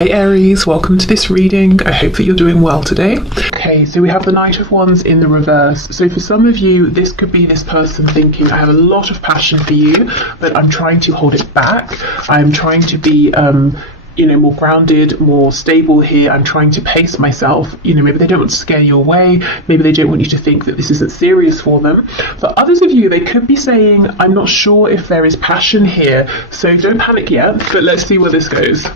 Hey Aries, welcome to this reading. I hope that you're doing well today. Okay, so we have the Knight of Wands in the reverse. So for some of you, this could be this person thinking, I have a lot of passion for you, but I'm trying to hold it back. I'm trying to be more grounded, more stable here. I'm trying to pace myself. Maybe they don't want to scare you away. Maybe they don't want you to think that this isn't serious for them. For others of you, they could be saying, I'm not sure if there is passion here. So don't panic yet, but let's see where this goes.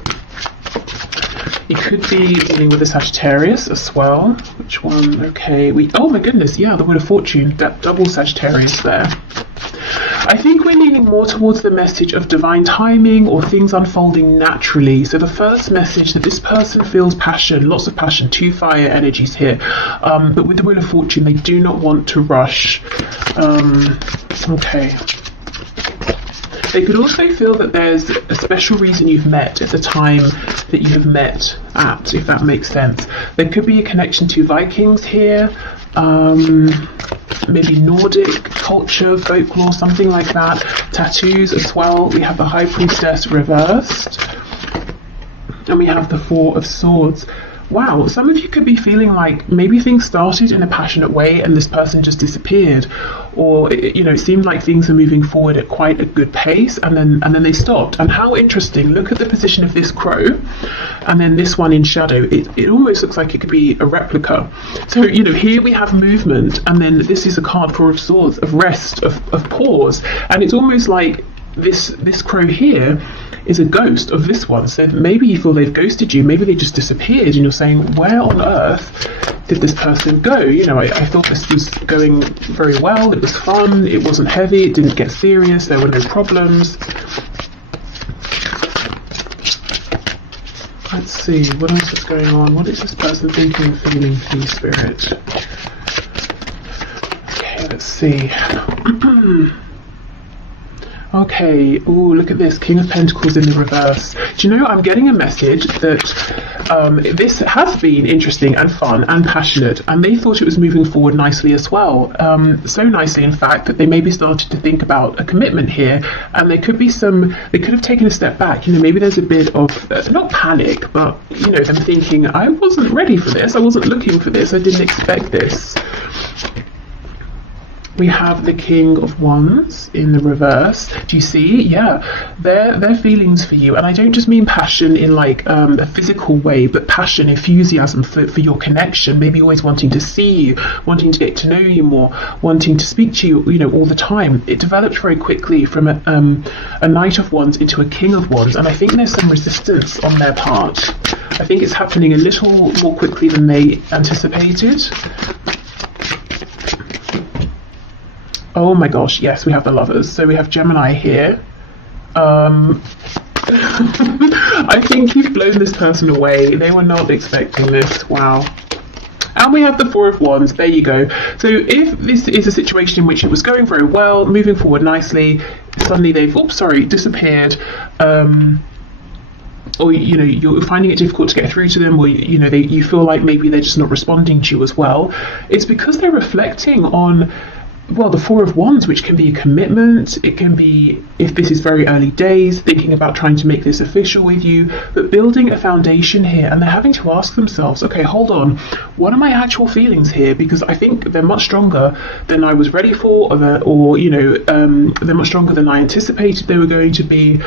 You could be dealing with a Sagittarius as well. Which one? Okay, oh my goodness, yeah, the Wheel of Fortune, that double Sagittarius there. I think we're leaning more towards the message of divine timing or things unfolding naturally. So the first message that this person feels passion, lots of passion, two fire energies here. But with the Wheel of Fortune, they do not want to rush. Okay. They could also feel that there's a special reason you've met at the time that you have met at, if that makes sense. There could be a connection to Vikings here, maybe Nordic culture, folklore, something like that. Tattoos as well. We have the High Priestess reversed. And we have the Four of Swords. Wow, some of you could be feeling like maybe things started in a passionate way and this person just disappeared, or it seemed like things were moving forward at quite a good pace and then they stopped. And how interesting, look at the position of this crow and then this one in shadow. It almost looks like it could be a replica. So here we have movement, and then this is a card, Four of Swords, of rest, of pause, and it's almost like this crow here is a ghost of this one. So maybe you feel they've ghosted you, maybe they just disappeared, and you're saying, where on earth did this person go? I thought this was going very well, it was fun, it wasn't heavy, it didn't get serious, there were no problems. Let's see, what else is going on? What is this person thinking and feeling, please, Spirit? Okay, let's see. Okay, ooh, look at this, King of Pentacles in the reverse. Do you know, I'm getting a message that this has been interesting and fun and passionate, and they thought it was moving forward nicely as well. So nicely, in fact, that they maybe started to think about a commitment here, and there could be they could have taken a step back. Maybe there's a bit of, not panic, but, them thinking, I wasn't ready for this, I wasn't looking for this, I didn't expect this. We have the King of Wands in the reverse. Do you see? Yeah, their feelings for you, and I don't just mean passion in like a physical way, but passion, enthusiasm for your connection. Maybe always wanting to see you, wanting to get to know you more, wanting to speak to you, all the time. It developed very quickly from a Knight of Wands into a King of Wands, and I think there's some resistance on their part. I think it's happening a little more quickly than they anticipated. Oh my gosh, yes, we have the Lovers. So we have Gemini here. I think you've blown this person away. They were not expecting this. Wow. And we have the Four of Wands. There you go. So if this is a situation in which it was going very well, moving forward nicely, suddenly they've, disappeared. Or you're finding it difficult to get through to them, or you feel like maybe they're just not responding to you as well. It's because they're reflecting on, well, the Four of Wands, which can be a commitment. It can be, if this is very early days, thinking about trying to make this official with you, but building a foundation here. And they're having to ask themselves, okay, hold on, what are my actual feelings here? Because I think they're much stronger than I was ready for, or they're much stronger than I anticipated they were going to be.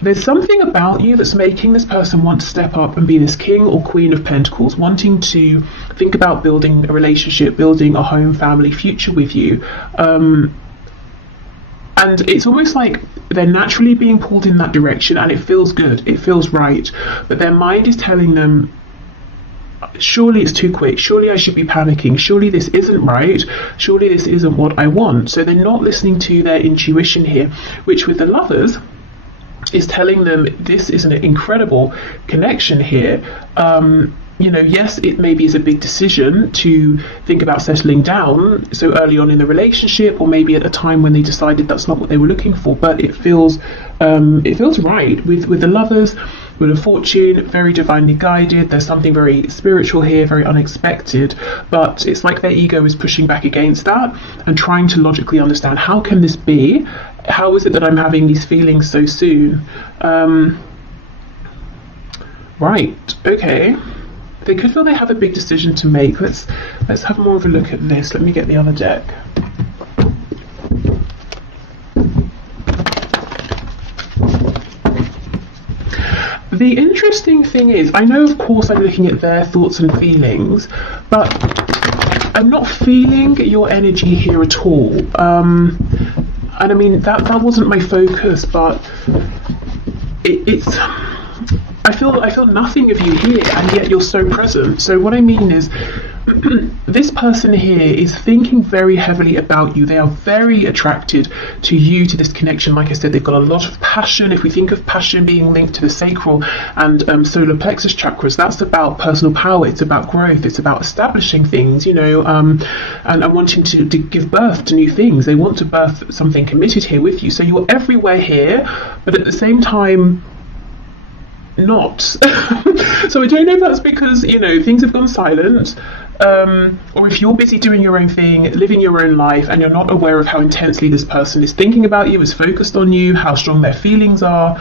There's something about you that's making this person want to step up and be this King or Queen of Pentacles, wanting to think about building a relationship, building a home, family, future with you. And it's almost like they're naturally being pulled in that direction, and it feels good, it feels right. But their mind is telling them, surely it's too quick, surely I should be panicking, surely this isn't right, surely this isn't what I want. So they're not listening to their intuition here, which with the Lovers is telling them this is an incredible connection here. Yes, it maybe is a big decision to think about settling down so early on in the relationship, or maybe at a time when they decided that's not what they were looking for, but it feels right with the Lovers. Wheel of Fortune, very divinely guided. There's something very spiritual here, very unexpected, but it's like their ego is pushing back against that and trying to logically understand, how can this be? How is it that I'm having these feelings so soon? Right, okay. They could feel they have a big decision to make. Let's have more of a look at this. Let me get the other deck. The interesting thing is, I know of course I'm looking at their thoughts and feelings, but I'm not feeling your energy here at all. And I mean, that wasn't my focus, but it's I feel nothing of you here, and yet you're so present. So what I mean is, this person here is thinking very heavily about you. They are very attracted to you, to this connection. Like I said, they've got a lot of passion. If we think of passion being linked to the sacral and solar plexus chakras, that's about personal power. It's about growth. It's about establishing things, you know, and wanting to give birth to new things. They want to birth something committed here with you. So you're everywhere here, but at the same time, not. So I don't know if that's because, you know, things have gone silent, or if you're busy doing your own thing, living your own life, and you're not aware of how intensely this person is thinking about you, is focused on you, how strong their feelings are.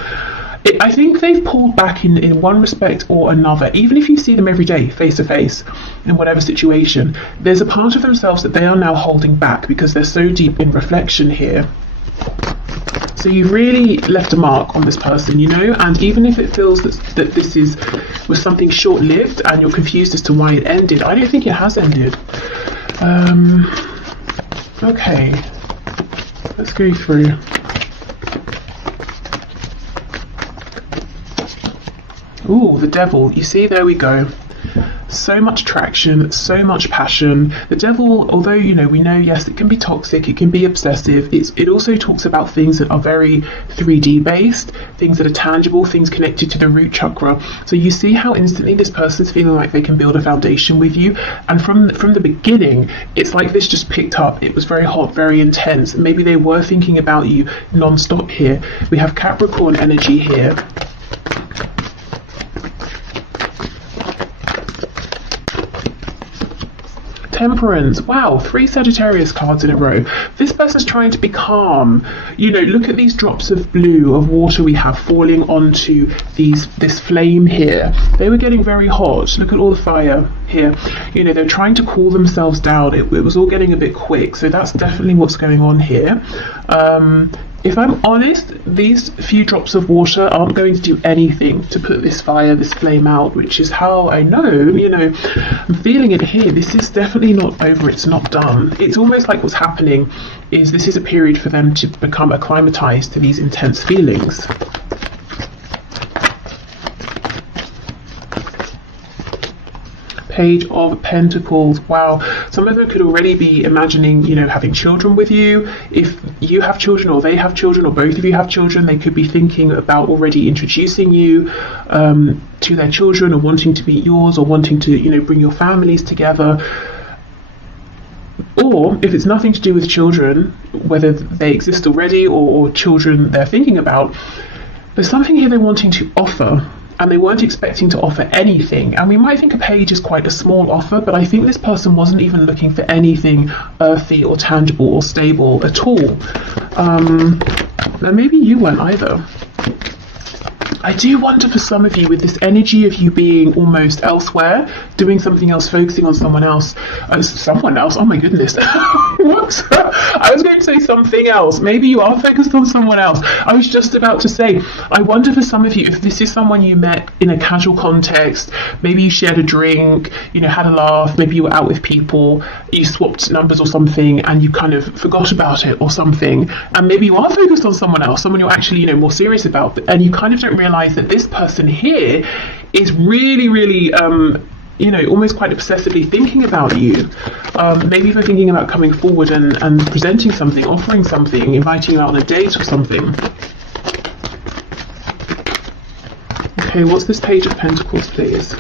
I think they've pulled back in one respect or another. Even if you see them every day, face to face, in whatever situation, there's a part of themselves that they are now holding back because they're so deep in reflection here. So you've really left a mark on this person, you know, and even if it feels that this was something short-lived and you're confused as to why it ended, I don't think it has ended. Okay, let's go through. Ooh, the devil. You see, there we go. So much traction, so much passion. The devil, although, you know, we know, yes, it can be toxic, it can be obsessive, it also talks about things that are very 3D based, things that are tangible, things connected to the root chakra. So you see how instantly this person's feeling like they can build a foundation with you, and from the beginning, it's like this just picked up. It was very hot, very intense. Maybe they were thinking about you non-stop here. We have Capricorn energy here. Temperance. Wow, 3 Sagittarius cards in a row. This person's trying to be calm. You know, look at these drops of blue, of water we have falling onto this flame here. They were getting very hot. Look at all the fire here. You know, they're trying to cool themselves down. It was all getting a bit quick. So that's definitely what's going on here. If I'm honest, these few drops of water aren't going to do anything to put this fire, this flame out, which is how I know, you know, I'm feeling it here. This is definitely not over, it's not done. It's almost like what's happening is this is a period for them to become acclimatized to these intense feelings. Page of Pentacles. Wow, some of them could already be imagining, you know, having children with you. If you have children or they have children or both of you have children, they could be thinking about already introducing you to their children, or wanting to meet yours, or wanting to, you know, bring your families together. Or if it's nothing to do with children, whether they exist already or children they're thinking about, there's something here they're wanting to offer, and they weren't expecting to offer anything. And we might think a page is quite a small offer, but I think this person wasn't even looking for anything earthy or tangible or stable at all. Now maybe you weren't either. I do wonder for some of you, with this energy of you being almost elsewhere, doing something else, focusing on someone else. Someone else? Oh my goodness. What? I was going to say something else. Maybe you are focused on someone else. I was just about to say, I wonder for some of you, if this is someone you met in a casual context, maybe you shared a drink, you know, had a laugh, maybe you were out with people, you swapped numbers or something, and you kind of forgot about it or something, and maybe you are focused on someone else, someone you're actually, you know, more serious about, and you kind of don't realize that this person here is really, really, you know, almost quite obsessively thinking about you. Maybe even thinking about coming forward and presenting something, offering something, inviting you out on a date or something. Okay, what's this Page of Pentacles, please?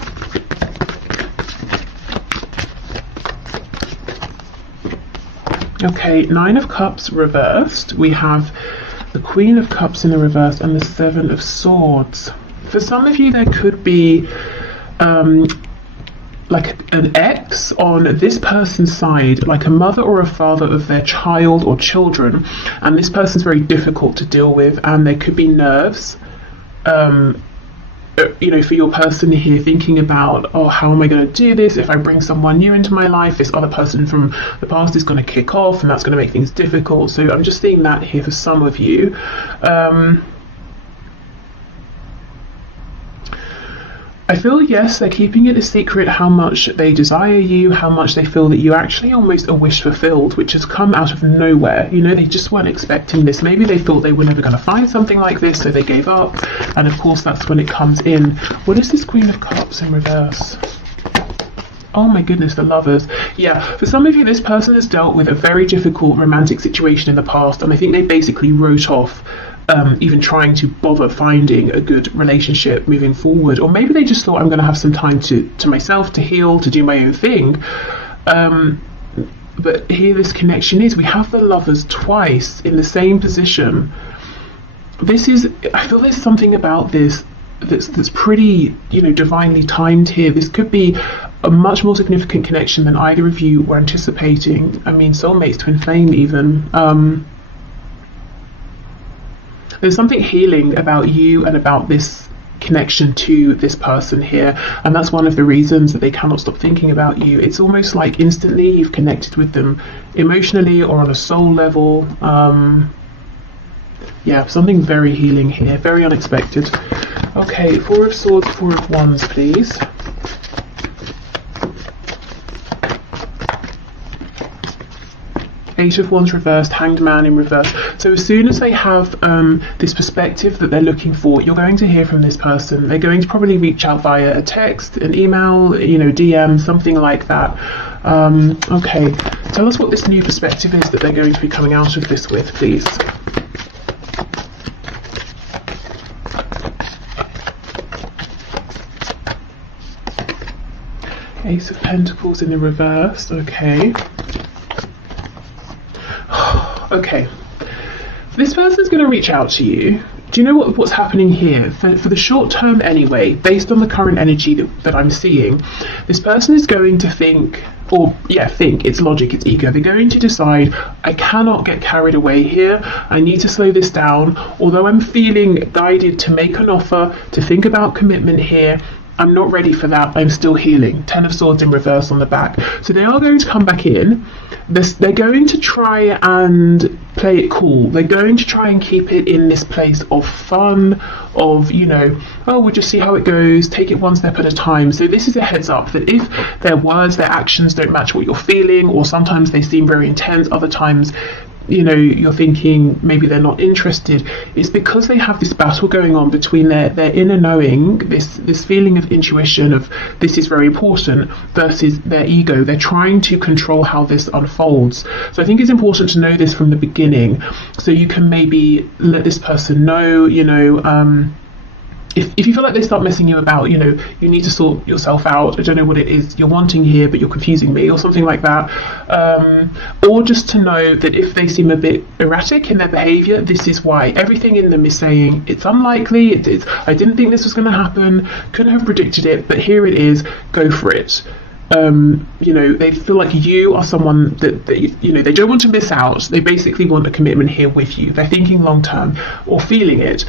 Okay, 9 of Cups reversed. We have the Queen of Cups in the reverse and the 7 of Swords. For some of you, there could be like an ex on this person's side, like a mother or a father of their child or children, and this person's very difficult to deal with, and there could be nerves, you know, for your person here, thinking about, oh, how am I going to do this? If I bring someone new into my life, this other person from the past is going to kick off, and that's going to make things difficult. So I'm just seeing that here for some of you. I feel, yes, they're keeping it a secret how much they desire you, how much they feel that you actually almost a wish fulfilled, which has come out of nowhere. You know, they just weren't expecting this. Maybe they thought they were never going to find something like this, so they gave up. And of course, that's when it comes in. What is this Queen of Cups in reverse? Oh my goodness, the Lovers. Yeah, for some of you, this person has dealt with a very difficult romantic situation in the past, and I think they basically wrote off even trying to bother finding a good relationship moving forward. Or maybe they just thought, I'm going to have some time to myself, to heal, to do my own thing. But here this connection is, we have the Lovers twice in the same position. This is, I feel there's something about this that's pretty, you know, divinely timed here. This could be a much more significant connection than either of you were anticipating. I mean, soulmates, twin flame even. There's something healing about you and about this connection to this person here, and that's one of the reasons that they cannot stop thinking about you. It's almost like instantly you've connected with them emotionally or on a soul level. Yeah, something very healing here, very unexpected. Okay, Four of Swords, Four of Wands, please. Eight of Wands reversed, Hanged Man in reverse. So as soon as they have this perspective that they're looking for, you're going to hear from this person. They're going to probably reach out via a text, an email, you know, DM, something like that. Okay, tell us what this new perspective is that they're going to be coming out of this with, please. Ace of Pentacles in the reverse, okay. Okay, this person's going to reach out to you. Do you know what's happening here? For the short term anyway, based on the current energy that I'm seeing, this person is going to think, it's logic, it's ego. They're going to decide, I cannot get carried away here. I need to slow this down. Although I'm feeling guided to make an offer, to think about commitment here, I'm not ready for that. I'm still healing. Ten of Swords in reverse on the back. So they are going to come back in. They're going to try and play it cool. They're going to try and keep it in this place of fun, of, you know, oh, we'll just see how it goes, take it one step at a time. So this is a heads up that if their words, their actions don't match what you're feeling, or sometimes they seem very intense, other times, you know, you're thinking maybe they're not interested, it's because they have this battle going on between their inner knowing, this feeling of intuition of this is very important, versus their ego. They're trying to control how this unfolds. So I think it's important to know this from the beginning, so you can maybe let this person know, you know, if you feel like they start messing you about, you know, you need to sort yourself out. I don't know what it is you're wanting here, but you're confusing me, or something like that. Or just to know that if they seem a bit erratic in their behaviour, this is why. Everything in them is saying, it's unlikely, I didn't think this was going to happen, couldn't have predicted it, but here it is, go for it. You know, they feel like you are someone that you know, they don't want to miss out. They basically want a commitment here with you. They're thinking long term, or feeling it.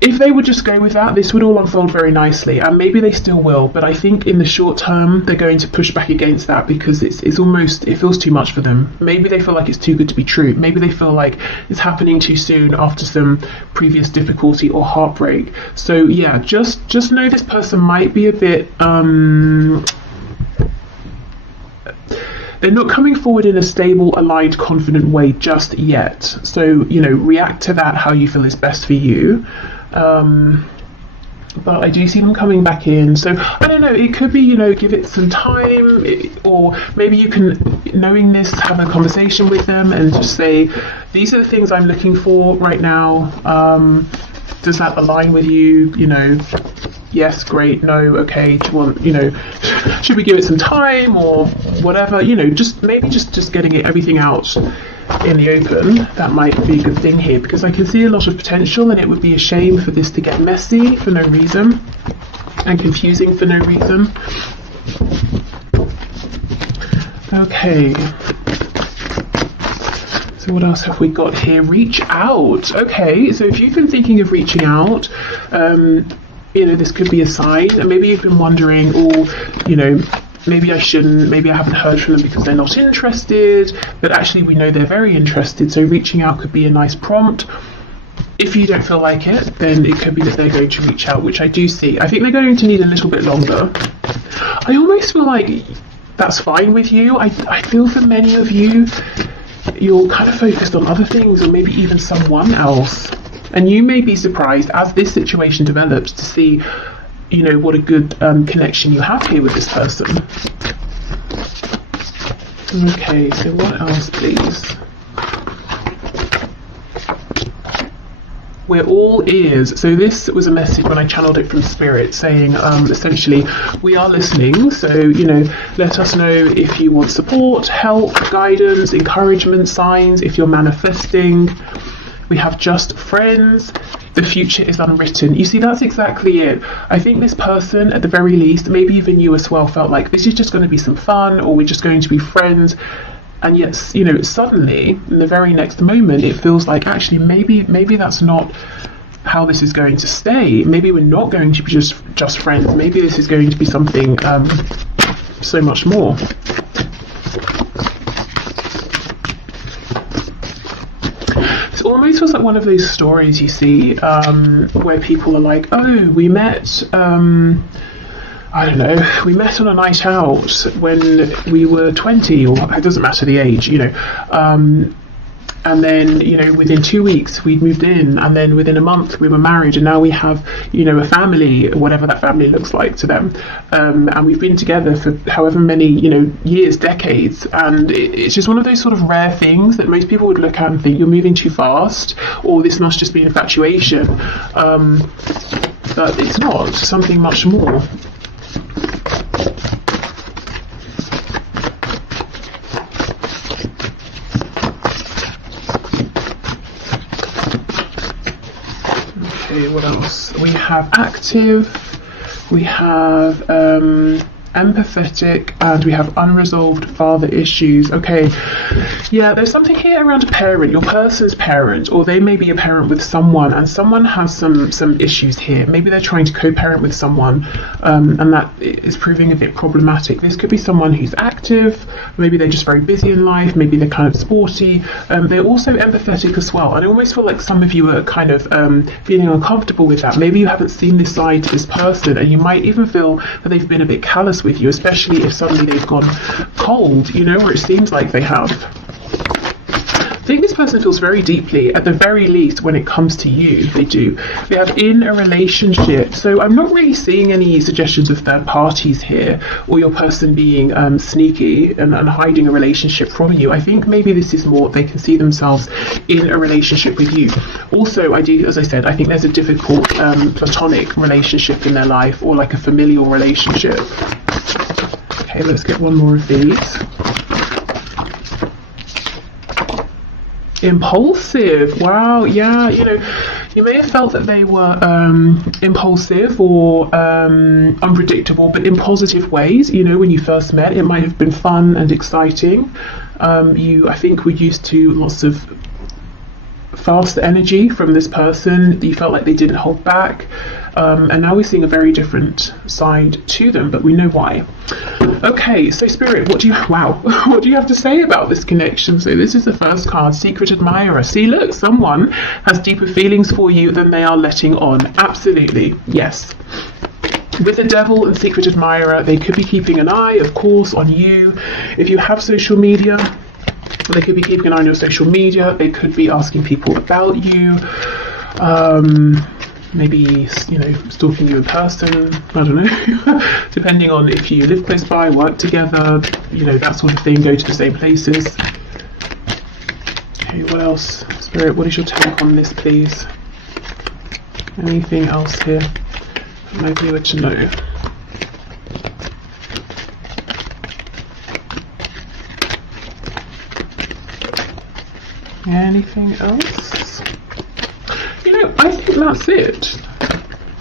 If they would just go with that, this would all unfold very nicely, and maybe they still will, but I think in the short term they're going to push back against that, because it's almost, it feels too much for them. Maybe they feel like it's too good to be true. Maybe they feel like it's happening too soon after some previous difficulty or heartbreak. So yeah, just know this person might be a bit they're not coming forward in a stable, aligned, confident way just yet. So, you know, react to that how you feel is best for you. But I do see them coming back in. So I don't know, it could be, you know, give it some time, or maybe you can, knowing this, have a conversation with them and just say, these are the things I'm looking for right now. Does that align with you? You know, yes, great, no, okay, do you want, you know, should we give it some time or whatever, you know, just maybe just getting everything out in the open. That might be a good thing here, because I can see a lot of potential, and it would be a shame for this to get messy for no reason and confusing for no reason. Okay. So what else have we got here? Reach out. Okay, so if you've been thinking of reaching out, you know, this could be a sign. And maybe you've been wondering, oh, you know, maybe I shouldn't, maybe I haven't heard from them because they're not interested, but actually we know they're very interested, so reaching out could be a nice prompt. If you don't feel like it, then it could be that they're going to reach out, which I do see. I think they're going to need a little bit longer. I almost feel like that's fine with you. I feel for many of you, you're kind of focused on other things, or maybe even someone else. And you may be surprised as this situation develops to see, you know, what a good connection you have here with this person. Okay, so what else, please? We're all ears. So this was a message when I channeled it from Spirit, saying essentially, we are listening. So, you know, let us know if you want support, help, guidance, encouragement, signs, if you're manifesting. We have just friends. The future is unwritten. You see, that's exactly it. I think this person, at the very least, maybe even you as well, felt like this is just going to be some fun, or we're just going to be friends. And yet, you know, suddenly, in the very next moment, it feels like actually maybe that's not how this is going to stay. Maybe we're not going to be just friends. Maybe this is going to be something so much more. It almost feels like one of those stories you see where people are like, oh, we met, I don't know, we met on a night out when we were 20, or it doesn't matter the age, you know, and then, you know, within 2 weeks we'd moved in, and then within a month we were married, and now we have, you know, a family, whatever that family looks like to them, and we've been together for however many, you know, years, decades, and it's just one of those sort of rare things that most people would look at and think you're moving too fast, or this must just be an infatuation, but it's not. It's something much more. What else? We have active, we have empathetic, and we have unresolved father issues. Okay, yeah, there's something here around a parent, your person's parent, or they may be a parent with someone, and someone has some issues here. Maybe they're trying to co-parent with someone, and that is proving a bit problematic. This could be someone who's active, maybe they're just very busy in life, maybe they're kind of sporty, they're also empathetic as well. And I almost feel like some of you are kind of feeling uncomfortable with that. Maybe you haven't seen this side to this person, and you might even feel that they've been a bit callous with you, especially if suddenly they've gone cold, you know, or it seems like they have. I think this person feels very deeply, at the very least, when it comes to you, they do. They have in a relationship. So I'm not really seeing any suggestions of third parties here, or your person being sneaky and hiding a relationship from you. I think maybe this is more they can see themselves in a relationship with you. Also, as I said, I think there's a difficult platonic relationship in their life, or like a familial relationship. Okay, let's get one more of these. Impulsive. Wow, yeah, you know, you may have felt that they were impulsive or unpredictable, but in positive ways. You know, when you first met, it might have been fun and exciting. You, I think, were used to lots of fast energy from this person. You felt like they didn't hold back, and now we're seeing a very different side to them, but we know why. Okay, so Spirit, what do you have to say about this connection? So this is the first card, Secret Admirer. See, look, someone has deeper feelings for you than they are letting on. Absolutely, yes. With the Devil and Secret Admirer, they could be keeping an eye, of course, on you. If you have social media, they could be keeping an eye on your social media. They could be asking people about you. Maybe, you know, stalking you in person. I don't know. Depending on if you live close by, work together, you know, that sort of thing. Go to the same places. Okay, what else? Spirit, what is your take on this, please? Anything else here that might be good to know? Anything else? You know, I think that's it.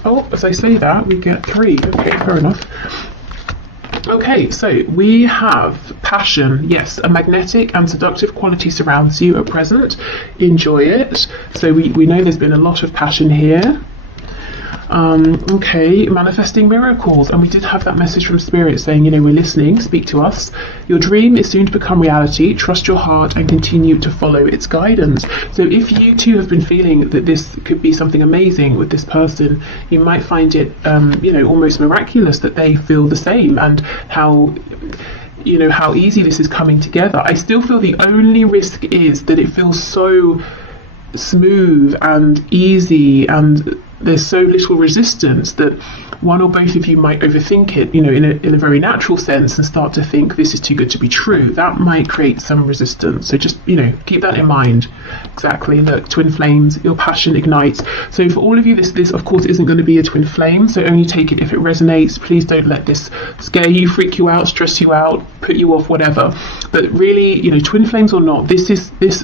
Oh, as I say that, we get 3. Okay, fair enough. Okay, so we have passion. Yes, a magnetic and seductive quality surrounds you at present. Enjoy it. So we know there's been a lot of passion here. Okay, manifesting miracles, and we did have that message from Spirit saying, you know, we're listening, speak to us. Your dream is soon to become reality. Trust your heart and continue to follow its guidance. So if you too have been feeling that this could be something amazing with this person, you might find it, you know, almost miraculous that they feel the same, and how, you know, how easy this is coming together. I still feel the only risk is that it feels so smooth and easy, and there's so little resistance that one or both of you might overthink it, you know, in a very natural sense, and start to think this is too good to be true. That might create some resistance. So just, you know, keep that in mind. Exactly. Look, twin flames, your passion ignites. So for all of you, this of course isn't going to be a twin flame. So only take it if it resonates. Please don't let this scare you, freak you out, stress you out, put you off, whatever. But really, you know, twin flames or not, this.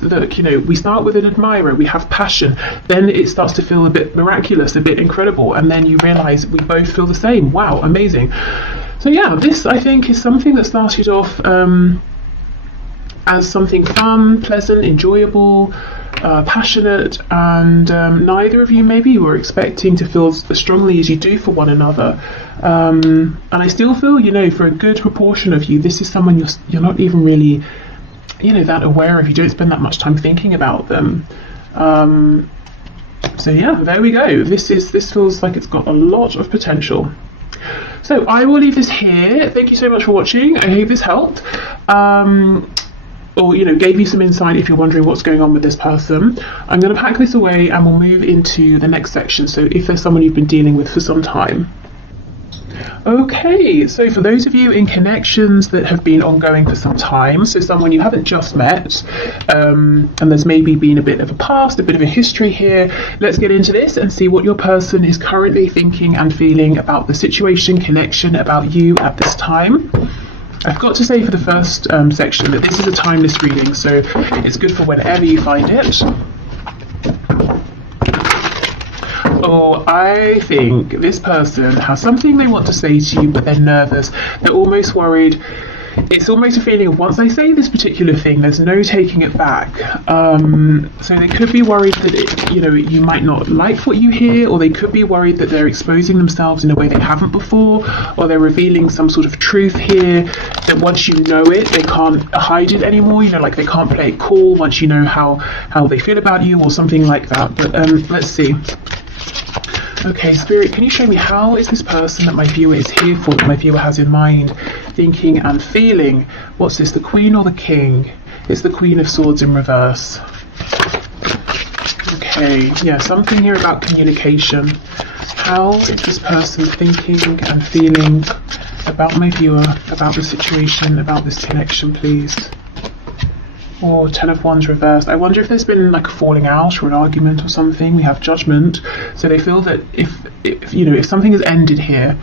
Look, you know, we start with an admirer, we have passion, then it starts to feel a bit miraculous, a bit incredible, and then you realize we both feel the same. Wow, amazing. So yeah, this I think is something that started off as something fun, pleasant, enjoyable, passionate, and neither of you maybe were expecting to feel as strongly as you do for one another. And I still feel, you know, for a good proportion of you, this is someone you're not even really, you know, that aware of. You don't spend that much time thinking about them. So yeah, there we go. This feels like it's got a lot of potential. So I will leave this here. Thank you so much for watching. I hope this helped. Or, you know, gave you some insight if you're wondering what's going on with this person. I'm going to pack this away and we'll move into the next section. So if there's someone you've been dealing with for some time. Okay, so for those of you in connections that have been ongoing for some time, so someone you haven't just met, and there's maybe been a bit of a past, a bit of a history here, let's get into this and see what your person is currently thinking and feeling about the situation, connection, about you at this time. I've got to say for the first section that this is a timeless reading, so it's good for whenever you find it. Oh, I think this person has something they want to say to you, but they're nervous. They're almost worried. It's almost a feeling of, once I say this particular thing, there's no taking it back. So they could be worried that, you know, you might not like what you hear, or they could be worried that they're exposing themselves in a way they haven't before, or they're revealing some sort of truth here that once you know it, they can't hide it anymore. You know, like they can't play it cool once you know how they feel about you, or something like that. But let's see. Okay, Spirit, can you show me how is this person that my viewer is here for, that my viewer has in mind, thinking and feeling? What's this, the Queen or the King? It's the Queen of Swords in reverse. Okay, yeah, something here about communication. How is this person thinking and feeling about my viewer, about the situation, about this connection, please? Or Ten of Wands reversed. I wonder if there's been like a falling out or an argument or something. We have Judgment. So they feel that if you know, if something has ended here,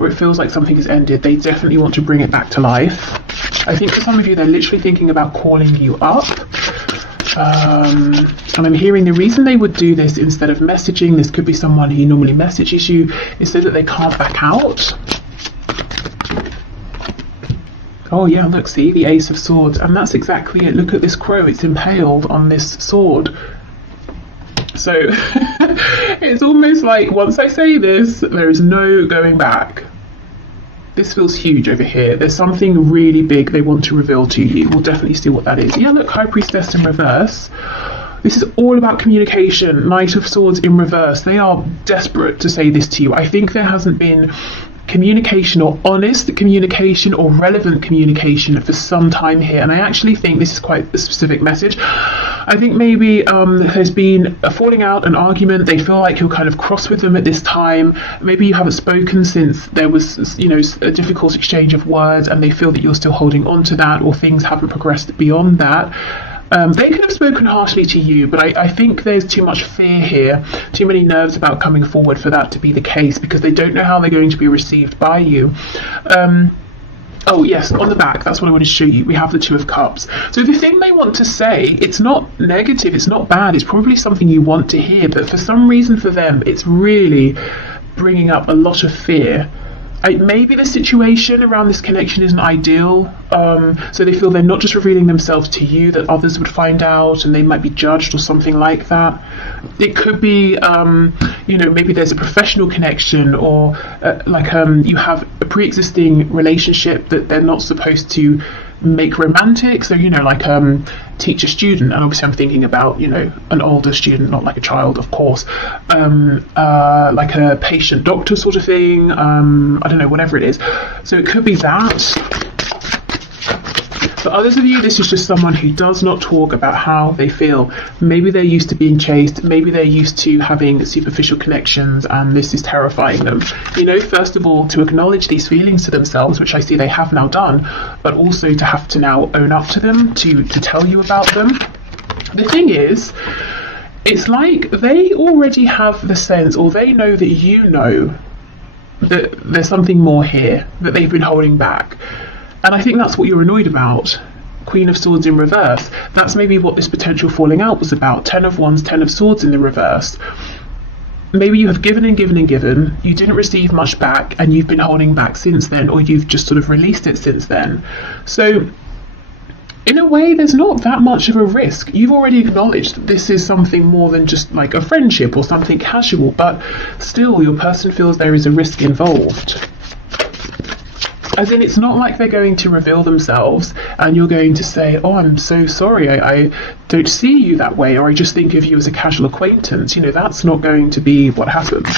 or it feels like something has ended, they definitely want to bring it back to life. I think for some of you, they're literally thinking about calling you up. And I'm hearing the reason they would do this instead of messaging, this could be someone who normally messages you, is so that they can't back out. Oh yeah, look, see, the Ace of Swords, and that's exactly it. Look at this crow, it's impaled on this sword. So it's almost like once I say this, there is no going back. This feels huge over here. There's something really big they want to reveal to you. We'll definitely see what that is. Yeah, look, High Priestess in reverse. This is all about communication. Knight of Swords in reverse. They are desperate to say this to you. I think there hasn't been communication, or honest communication, or relevant communication for some time here, and I actually think this is quite a specific message. I think maybe there's been a falling out, an argument. They feel like you're kind of cross with them at this time. Maybe you haven't spoken since there was, you know, a difficult exchange of words, and they feel that you're still holding on to that, or things haven't progressed beyond that. They could have spoken harshly to you, but I think there's too much fear here, too many nerves about coming forward for that to be the case, because they don't know how they're going to be received by you. Oh yes, on the back, that's what I want to show you. We have the Two of Cups. So the thing they want to say, it's not negative, it's not bad, it's probably something you want to hear, but for some reason for them, it's really bringing up a lot of fear. Maybe the situation around this connection isn't ideal, so they feel they're not just revealing themselves to you, that others would find out and they might be judged or something like that. It could be, maybe there's a professional connection, or you have a pre-existing relationship that they're not supposed to make romantic. So teacher student, and obviously I'm thinking about an older student, not like a child, of course, like a patient doctor sort of thing. I don't know, whatever it is. So it could be that. For others of you, this is just someone who does not talk about how they feel. Maybe they're used to being chased, maybe they're used to having superficial connections, and this is terrifying them. First of all, to acknowledge these feelings to themselves, which I see they have now done, but also to have to now own up to them, to tell you about them. The thing is, it's like they already have the sense, or they know that you know that there's something more here that they've been holding back. And I think that's what you're annoyed about. Queen of Swords in reverse. That's maybe what this potential falling out was about. 10 of Wands, 10 of Swords in the reverse. Maybe you have given and given and given. You didn't receive much back, and you've been holding back since then, or you've just sort of released it since then. So in a way, there's not that much of a risk. You've already acknowledged that this is something more than just like a friendship or something casual, but still your person feels there is a risk involved. As in, it's not like they're going to reveal themselves and you're going to say, oh, I'm so sorry, I don't see you that way, or I just think of you as a casual acquaintance. That's not going to be what happens.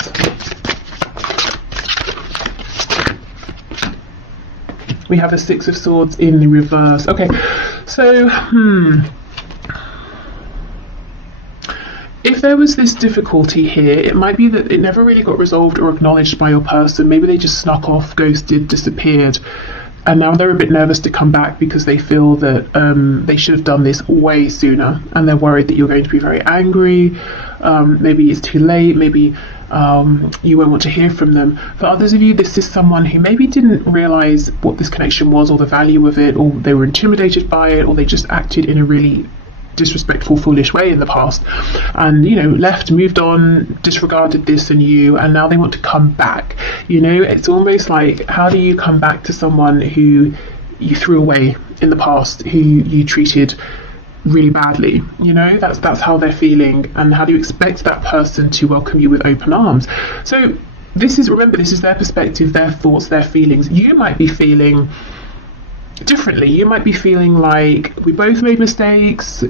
We have a Six of Swords in the reverse. Okay, so, if there was this difficulty here, it might be that it never really got resolved or acknowledged by your person. Maybe they just snuck off, ghosted, disappeared, and now they're a bit nervous to come back because they feel that they should have done this way sooner, and they're worried that you're going to be very angry. Maybe it's too late, maybe you won't want to hear from them. For others of you, this is someone who maybe didn't realise what this connection was, or the value of it, or they were intimidated by it, or they just acted in a really disrespectful, foolish way in the past, and left, moved on, disregarded this and you, and now they want to come back. It's almost like, how do you come back to someone who you threw away in the past, who you treated really badly? That's how they're feeling, and how do you expect that person to welcome you with open arms? So remember, this is their perspective, their thoughts, their feelings. You might be feeling differently. You might be feeling like, we both made mistakes,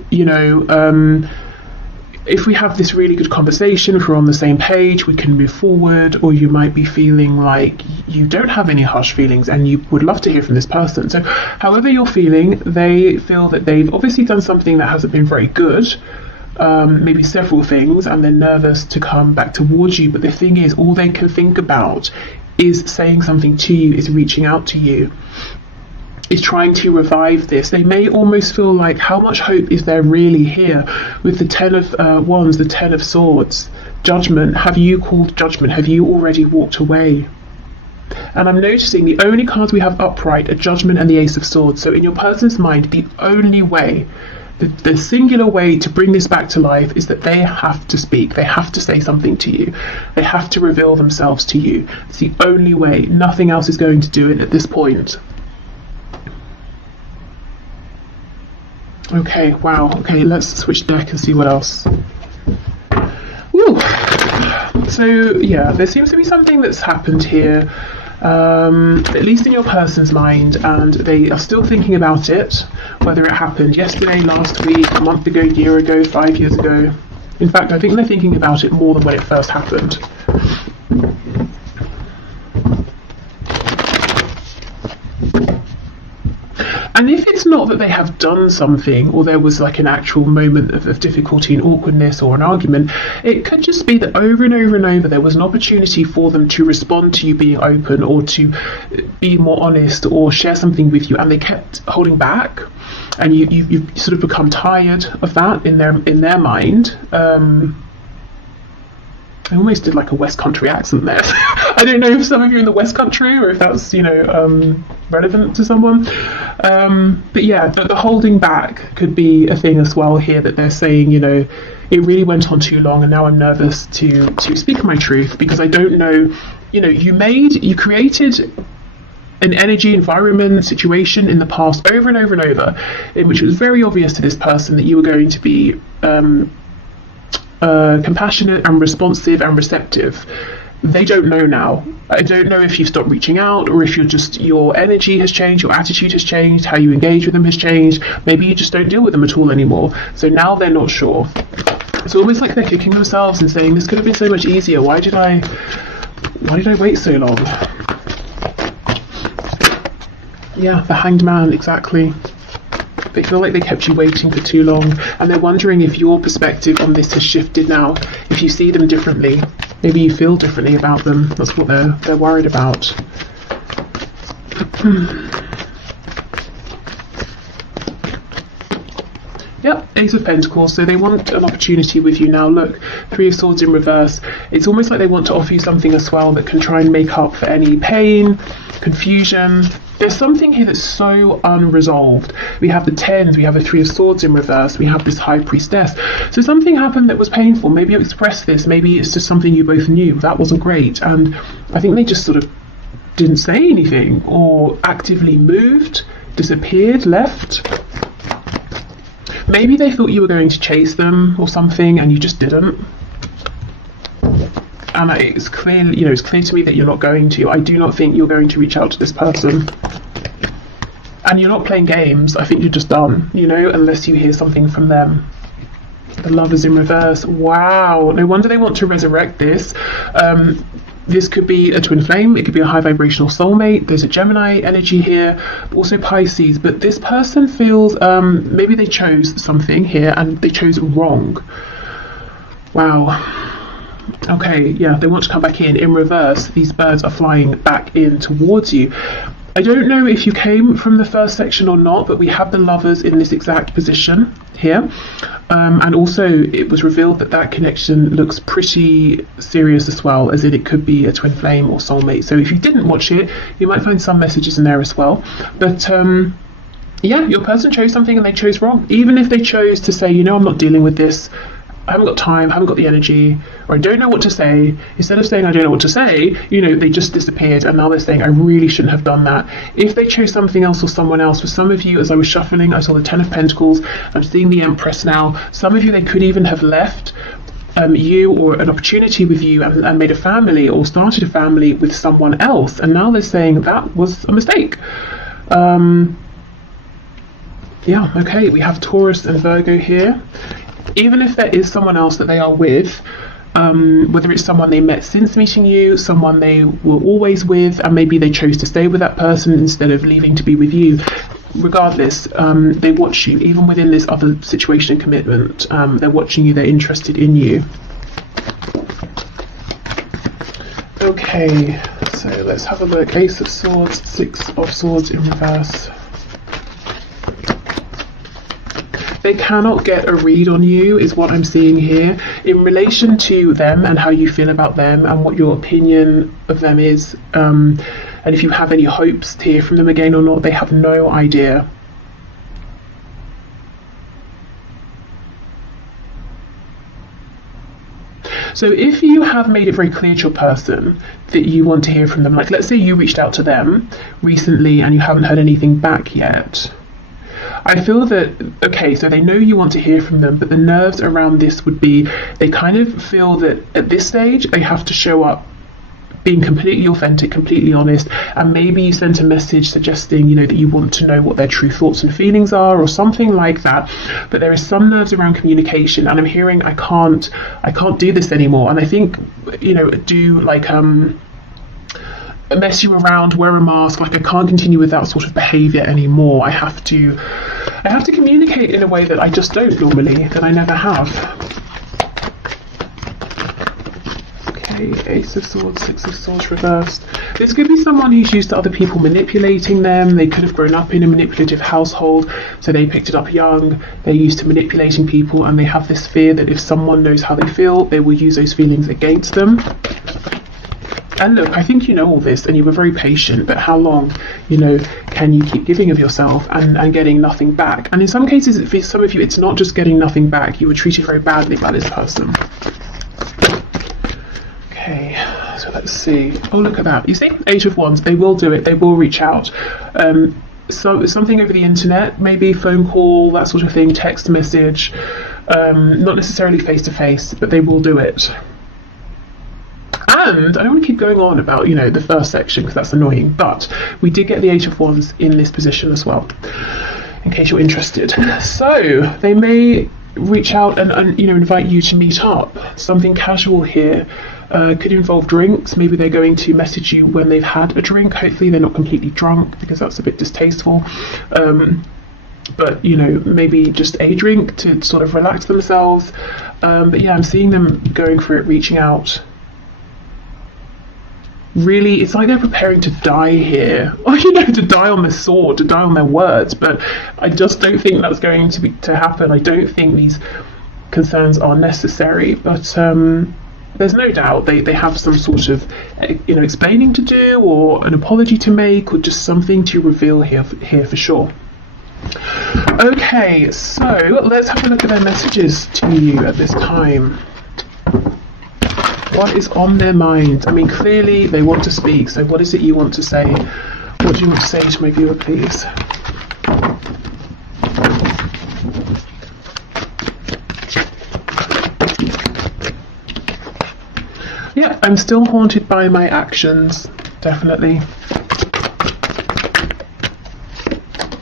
if we have this really good conversation, if we're on the same page, we can move forward. Or you might be feeling like you don't have any harsh feelings and you would love to hear from this person. So however you're feeling, they feel that they've obviously done something that hasn't been very good, maybe several things, and they're nervous to come back towards you. But the thing is, all they can think about is saying something to you, is reaching out to you, is trying to revive this. They may almost feel like, how much hope is there really here? With the 10 of Wands, the 10 of Swords, Judgment. Have you called judgment? Have you already walked away? And I'm noticing the only cards we have upright are Judgment and the Ace of Swords. So in your person's mind, the only way, the singular way to bring this back to life, is that they have to speak. They have to say something to you. They have to reveal themselves to you. It's the only way. Nothing else is going to do it at this point. Okay, wow. Okay, let's switch deck and see what else. Woo. So yeah, there seems to be something that's happened here, at least in your person's mind, and they are still thinking about it, whether it happened yesterday, last week, a month ago, year ago, 5 years ago. In fact, I think they're thinking about it more than when it first happened. And if it's not that they have done something, or there was like an actual moment of difficulty and awkwardness or an argument, it could just be that over and over and over there was an opportunity for them to respond to you being open, or to be more honest, or share something with you, and they kept holding back, and you've sort of become tired of that in their mind. I almost did like a West Country accent there. I don't know if some of you are in the West Country, or if that's, relevant to someone. But yeah, the holding back could be a thing as well here, that they're saying, it really went on too long, and now I'm nervous to speak my truth, because I don't know you created an energy, environment, situation in the past over and over and over, in which it was very obvious to this person that you were going to be compassionate and responsive and receptive. They don't know now. I don't know if you've stopped reaching out, or if your energy has changed, your attitude has changed, how you engage with them has changed. Maybe you just don't deal with them at all anymore. So now they're not sure. It's almost like they're kicking themselves and saying, this could have been so much easier. Why did I wait so long? Yeah, the Hanged Man, exactly. They feel like they kept you waiting for too long, and they're wondering if your perspective on this has shifted now, if you see them differently. Maybe you feel differently about them. That's what they're worried about. Yep, Ace of Pentacles. So they want an opportunity with you now. Look, Three of Swords in reverse. It's almost like they want to offer you something as well that can try and make up for any pain, confusion. There's something here that's so unresolved. We have the Tens, we have the Three of Swords in reverse, we have this High Priestess. So something happened that was painful. Maybe you expressed this, maybe it's just something you both knew. That wasn't great. And I think they just sort of didn't say anything, or actively moved, disappeared, left. Maybe they thought you were going to chase them or something, and you just didn't. And it's clear, it's clear to me that you're not going to. I do not think you're going to reach out to this person. And you're not playing games. I think you're just done, unless you hear something from them. The Lovers in reverse. Wow. No wonder they want to resurrect this. This could be a twin flame. It could be a high vibrational soulmate. There's a Gemini energy here, also Pisces. But this person feels maybe they chose something here and they chose wrong. Wow. Okay, yeah, they want to come back in reverse. These birds are flying back in towards you. I don't know if you came from the first section or not, but we have the Lovers in this exact position here. And also it was revealed that connection looks pretty serious as well, as in it could be a twin flame or soulmate. So if you didn't watch it, you might find some messages in there as well. But yeah, your person chose something and they chose wrong. Even if they chose to say, I'm not dealing with this, I haven't got time, I haven't got the energy, or I don't know what to say. Instead of saying I don't know what to say, they just disappeared, and now they're saying I really shouldn't have done that. If they chose something else or someone else, for some of you, as I was shuffling, I saw the Ten of Pentacles, I'm seeing the Empress now. Some of you, they could even have left you or an opportunity with you and made a family or started a family with someone else, and now they're saying that was a mistake. Yeah, okay, we have Taurus and Virgo here. Even if there is someone else that they are with, whether it's someone they met since meeting you, someone they were always with, and maybe they chose to stay with that person instead of leaving to be with you, regardless, they watch you. Even within this other situation and commitment, they're watching you, they're interested in you. Okay, so let's have a look. Ace of Swords, Six of Swords in reverse. They cannot get a read on you, is what I'm seeing here, in relation to them and how you feel about them and what your opinion of them is. And if you have any hopes to hear from them again or not, they have no idea. So if you have made it very clear to your person that you want to hear from them, like let's say you reached out to them recently and you haven't heard anything back yet, I feel that, okay, so they know you want to hear from them, but the nerves around this would be, they kind of feel that at this stage, they have to show up being completely authentic, completely honest, and maybe you sent a message suggesting, that you want to know what their true thoughts and feelings are or something like that. But there is some nerves around communication, and I'm hearing, I can't do this anymore. And I think, do like, mess you around, wear a mask, like I can't continue with that sort of behavior anymore. I have to communicate in a way that I just don't normally, that I never have. Okay, Ace of Swords, Six of Swords reversed. This could be someone who's used to other people manipulating them. They could have grown up in a manipulative household, so they picked it up young. They're used to manipulating people, and they have this fear that if someone knows how they feel, they will use those feelings against them. And look, I think you know all this and you were very patient, but how long, can you keep giving of yourself and getting nothing back? And in some cases, for some of you, it's not just getting nothing back. You were treated very badly by this person. Okay, so let's see. Oh, look at that. You see, 8 of Wands. They will do it. They will reach out. So something over the internet, maybe phone call, that sort of thing, text message, not necessarily face to face, but they will do it. And I don't want to keep going on about, you know, the first section because that's annoying, but we did get the 8 of Wands in this position as well, in case you're interested. So they may reach out and you know, invite you to meet up. Something casual here. Could involve drinks. Maybe they're going to message you when they've had a drink. Hopefully they're not completely drunk because that's a bit distasteful. But you know, maybe just a drink to sort of relax themselves. But yeah, I'm seeing them going for it, reaching out. Really, it's like they're preparing to die here, or you know, to die on their sword, to die on their words. But I just don't think that's going to happen. I don't think these concerns are necessary. But there's no doubt they have some sort of, you know, explaining to do, or an apology to make, or just something to reveal here for sure. Okay, so let's have a look at their messages to you at this time. What is on their mind? I mean, clearly they want to speak, so what is it you want to say? What do you want to say to my viewer, please? Yeah, I'm still haunted by my actions, definitely.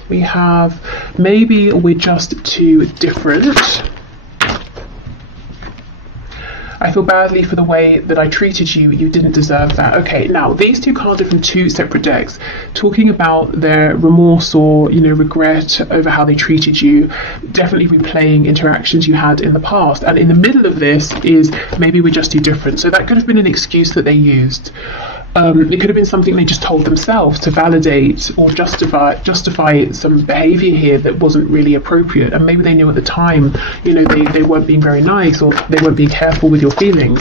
We have, maybe we're just too different. I feel badly for the way that I treated you. You didn't deserve that. Okay, now these two cards are from 2 separate decks, talking about their remorse or, you know, regret over how they treated you, definitely replaying interactions you had in the past. And in the middle of this is maybe we're just too different. So that could have been an excuse that they used. It could have been something they just told themselves to validate or justify some behaviour here that wasn't really appropriate, and maybe they knew at the time, you know, they weren't being very nice, or they weren't being careful with your feelings.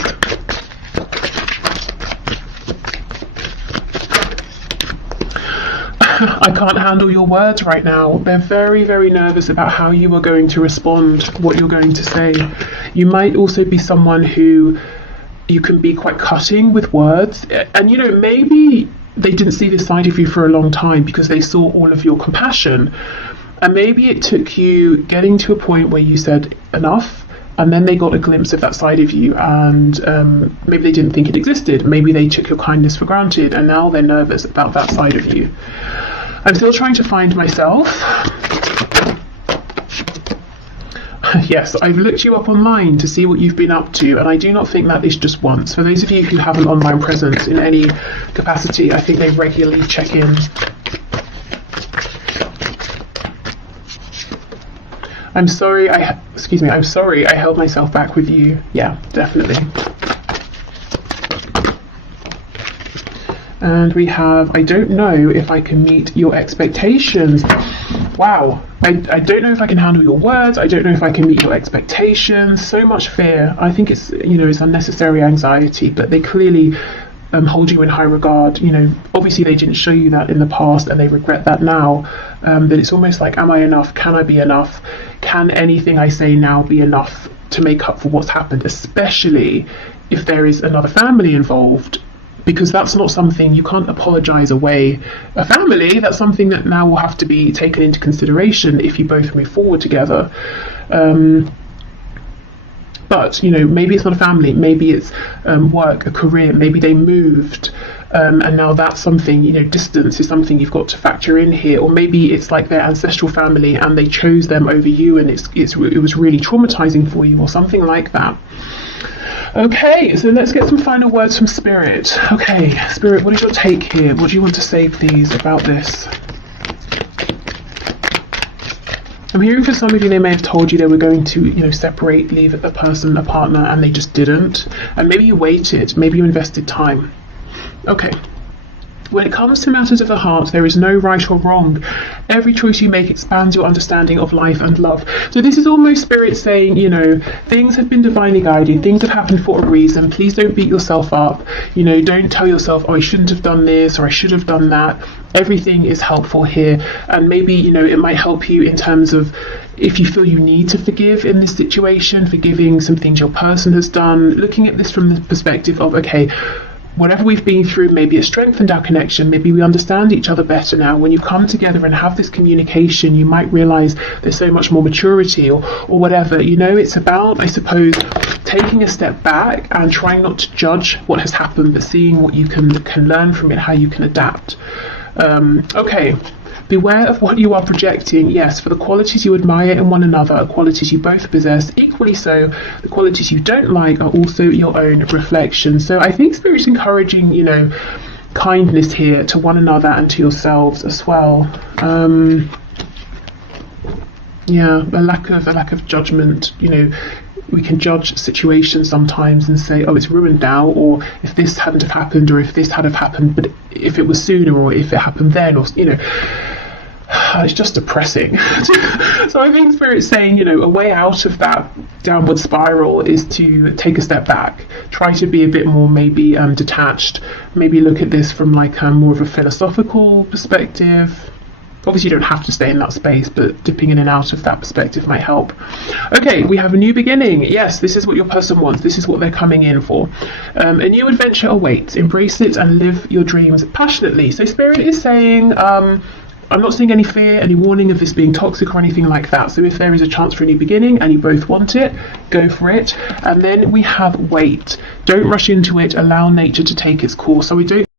I can't handle your words right now. They're very, very nervous about how you are going to respond, what you're going to say. You might also be someone who you can be quite cutting with words, and you know, maybe they didn't see this side of you for a long time because they saw all of your compassion, and maybe it took you getting to a point where you said enough, and then they got a glimpse of that side of you, and maybe they didn't think it existed. Maybe they took your kindness for granted, and now they're nervous about that side of you. I'm still trying to find myself. Yes, I've looked you up online to see what you've been up to, and I do not think that is just once. For those of you who have an online presence in any capacity, I think they regularly check in. I'm sorry I held myself back with you. Yeah, definitely. And we have, I don't know if I can meet your expectations. Wow, I don't know if I can handle your words. I don't know if I can meet your expectations. So much fear. I think it's, you know, it's unnecessary anxiety, but they clearly hold you in high regard. You know, obviously they didn't show you that in the past, and they regret that now. But it's almost like, am I enough? Can I be enough? Can anything I say now be enough to make up for what's happened, especially if there is another family involved? Because that's not something, you can't apologise away a family. That's something that now will have to be taken into consideration if you both move forward together. But, you know, maybe it's not a family, maybe it's work, a career, maybe they moved, and now that's something, you know, distance is something you've got to factor in here. Or maybe it's like their ancestral family and they chose them over you, and it was really traumatizing for you, or something like that. Okay, so let's get some final words from Spirit. Okay, Spirit, what is your take here? What do you want to say, please, about this? I'm hearing for some of you, they may have told you they were going to, you know, separate, leave a person, a partner, and they just didn't. And maybe you waited, maybe you invested time. Okay. When it comes to matters of the heart, there is no right or wrong. Every choice you make expands your understanding of life and love. So this is almost Spirit saying, you know, things have been divinely guided. Things have happened for a reason. Please don't beat yourself up. You know, don't tell yourself, oh, I shouldn't have done this, or I should have done that. Everything is helpful here. And maybe, you know, it might help you in terms of if you feel you need to forgive in this situation, forgiving some things your person has done, looking at this from the perspective of, okay, whatever we've been through, maybe it strengthened our connection, maybe we understand each other better now. When you come together and have this communication, you might realize there's so much more maturity or whatever. You know, it's about, I suppose, taking a step back and trying not to judge what has happened, but seeing what you can learn from it, how you can adapt. Okay. Beware of what you are projecting. Yes, for the qualities you admire in one another are qualities you both possess. Equally so, the qualities you don't like are also your own reflection. So I think Spirit's encouraging, you know, kindness here to one another and to yourselves as well. Yeah, a lack of judgment. You know, we can judge situations sometimes and say, oh, it's ruined now, or if this hadn't have happened, or if this had have happened, but if it was sooner, or if it happened then, or, you know, it's just depressing. So I think Spirit's saying, you know, a way out of that downward spiral is to take a step back, try to be a bit more maybe detached, maybe look at this from like more of a philosophical perspective. Obviously you don't have to stay in that space, but dipping in and out of that perspective might help. Okay, we have a new beginning. Yes, this is what your person wants. This is what they're coming in for. A new adventure awaits. Embrace it and live your dreams passionately. So Spirit is saying, I'm not seeing any fear, any warning of this being toxic or anything like that. So if there is a chance for a new beginning and you both want it, go for it. And then we have wait. Don't rush into it. Allow nature to take its course. So we don't